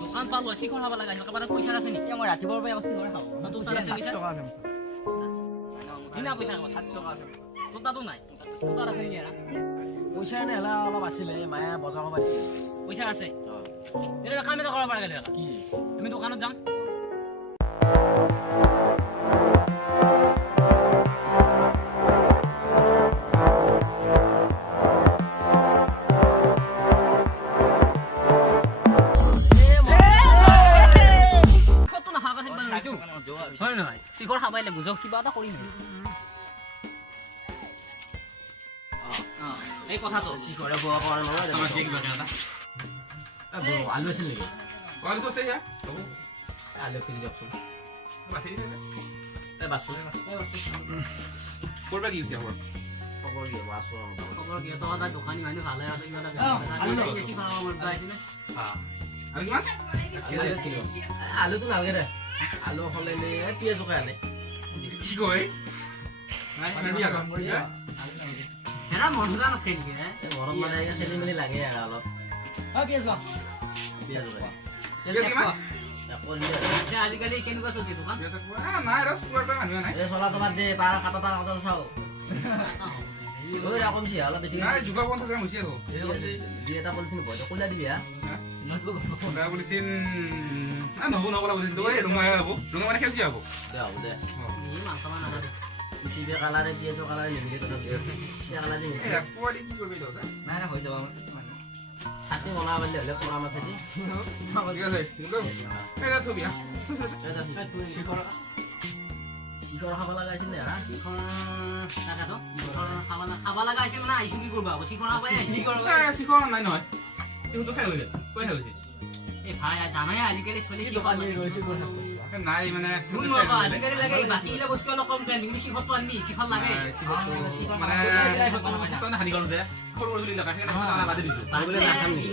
দোকান পালো শিখৰ খাব লগা কাৰোবাৰ পইচা আছে নেকি মই ৰাতিপুৱাৰ পৰা আকৌ শিখৰ খাওঁ তোৰ তাত আছে পইচা কিনা পইচা 60 টকা আছে তোৰ তাতো নাই তোৰ তাত আছে নেকি পইচা নাই হলা অলপ আছিলে মায়ে বজাৰ কৰিব দিছিল পইচা আছে এটা কাম এটা কৰিব পাৰা গ'লে কি আমি দোকানত যাম হয় নহয় শিখৰ খাবাইলে বুঝক কিবা এটা কৰিম এই কথাটো শিখৰে বোৱা কৰা নহয় আমাৰ ঠিক বাটা এটা আলু আছিল নেকি আলু আছে ইয়া আলু খুজি দিয়কচোন বাছি এই বাছটো কৰবা কি হৈছে আমাৰ খবৰ কি বাছটো খবৰ কি তো এটা দোকানী মানুহ ভালে আছে কিবা এটা বেছি খাব মন পাই দিনে আৰু কিমান আলুটো নালাগে দে আলু হলে পিয়াজো খাই আনে কি কয় মানে বিয়া কাম কৰি হেৰা মনটা নখাই নেকি গৰম মানে খেলি মেলি লাগে আৰু অলপ পিয়াজ পিয়াজ আজিকালি কেনেকুৱা চলিছে দোকান নাই ৰস পুৰা মানুহ নাই এই চলা তোমার যে তার কাটা চাও ওই রকম সি হলা বেশি নাই যুগা 50 গ্রাম হইছে তো দি এটা পলিথিন বইতো কইলা দিবি হ্যাঁ ওটা বলিছিন নবলা বলিছিন তো রুমা আবো রুমা মানে খেলছি আবো দে এই মাথা না না চিবে কালারে পিয়াজো কালারে নিবিলে তো সি কালারে নিবিলে এ কোয়ালি কি করবে দাদা না না হই যাব আমার সাথে মনা বললে হলে কোরা মাছ দি ঠিক আছে কিন্তু এটা তো বিয়া এটা শিকর শিকর খাব লাগাইছিল না শিখৰ টাকাটো খাব লগা আছে মানে আইছো কি কৰবা শিখৰ খাবাই শিখৰ শিকর নাই নহয় শিকর তো খাই হইছে কই হইছে এই ভাই জানাই আজিকালি চলি শিখৰ নাই মানে শুন বাবা আজিকালি লাগে বাকিলে বস্তু অলপ কম টাইম কিন্তু শিখৰটো আনবি শিখৰ লাগে মানে শিখৰ হানি গল যে সৰু সৰু লগা আছে না বাদে দিছো বলে না খাম নি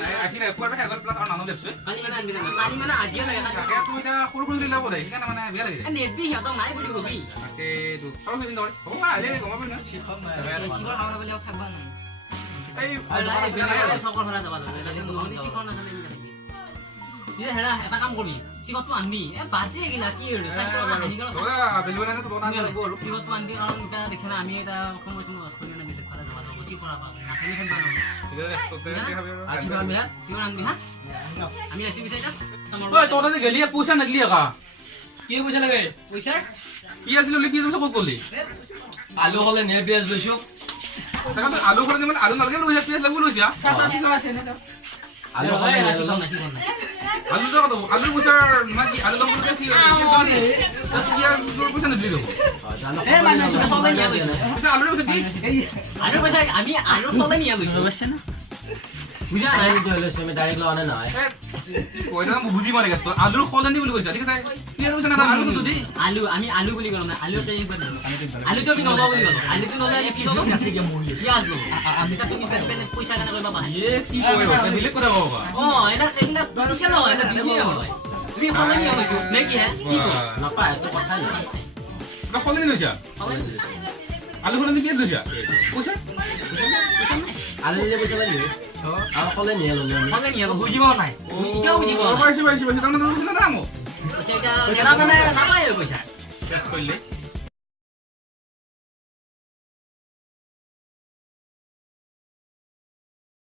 নাই আসি না কোৱা হেগল প্লাস আৰু নানো দেখছো কালি মানে আনবি না কালি মানে আজি লাগে তাকে তুমি এটা সৰু সৰু লব দে সেইকাৰণে মানে বেয়া লাগে নেট দি হিহঁতক নাই বুলি কবি তাকে তো সৰু সৰু দিন হ'ব আলে গম পাবি না শিখৰ খাব বলে থাকবা না এই চকৰ ভৰা যাবা লাগে শিখৰ না জানে এনেকা থাকি ইয়ে হেৰা এটা কাম কৰিবি শিখৰটো আনবি এ বাদে গিলা কি আৰু স্বাস্থ্য হানি গল বেলুনা না তো না যাব আৰু শিখৰটো আনবি কাৰণ এটা দেখে না আমি এটা সমস্যা নষ্ট কৰি না বেলেগ ফালে যাবা যাব শিখৰ পাবা নাথাকিলে খেলবা নহয় ঠিক আছে তো দেখাবি আসি খাম হ্যাঁ শিখৰ আনবি হা আমি আসি বিচাই যা ওই তোরা যে গেলি পয়সা নাগলি কা কি পইচা লাগে পইচা পিয়াজ ললি পিয়াজ সব করলি আলু হলে নে পিয়াজ লইছো তাকা তো আলু করে মানে আলু নালগে লইয়া পিয়াজ লাগু লইয়া চাচা শিখৰ আছে না আলু হয় হলে শিখৰ না শিখৰ না আলু তো কত আলু পয়সা নাকি আলু লম করে পিয়াজ পয়সা নাগলি দেবো জানো এ মানে শুনে ফলে নিয়া লইছো পয়সা আলু পয়সা দি আলু পইচা আমি আলু ফলে নিয়া লইছো অবশ্য না বুঝা নাই তো হলে তুমি ডাইরেক্ট লওয়া না কইনা বুঝি মারে গেছ তো আলু খোলনি বলি কইছা ঠিক আছে পিয়াজ পয়সা না আলু তো দি আলু আমি আলু বুলি কলো না আলু তো একবার আলু তো আমি নলও বুলি কলো আলু তো নলও কি কলো পিয়াজ লো আমি তো তুমি পয়সা কেন কইবা বাহি এ কি কইবা দিলে করে বাবা ও এটা এগুলা পয়সা লও এটা বিক্রি হয় তুমি ফলে নিয়া লইছো নাকি হ্যাঁ কি কো না পায় তো কথা না না খোলনি লইছা আলু খোলনি পিয়াজ লইছা পয়সা আলু নিলে পয়সা লাগবে আর হলে নিয়ে ললো ফলে নিয়া বুঝিব নাই এটাও বুঝিব পাইছি পাইছি পাইছি তাহলে বুঝিনা না আমো পয়সা এটা কেনা মানে নাপায় পয়সা শেষ করলে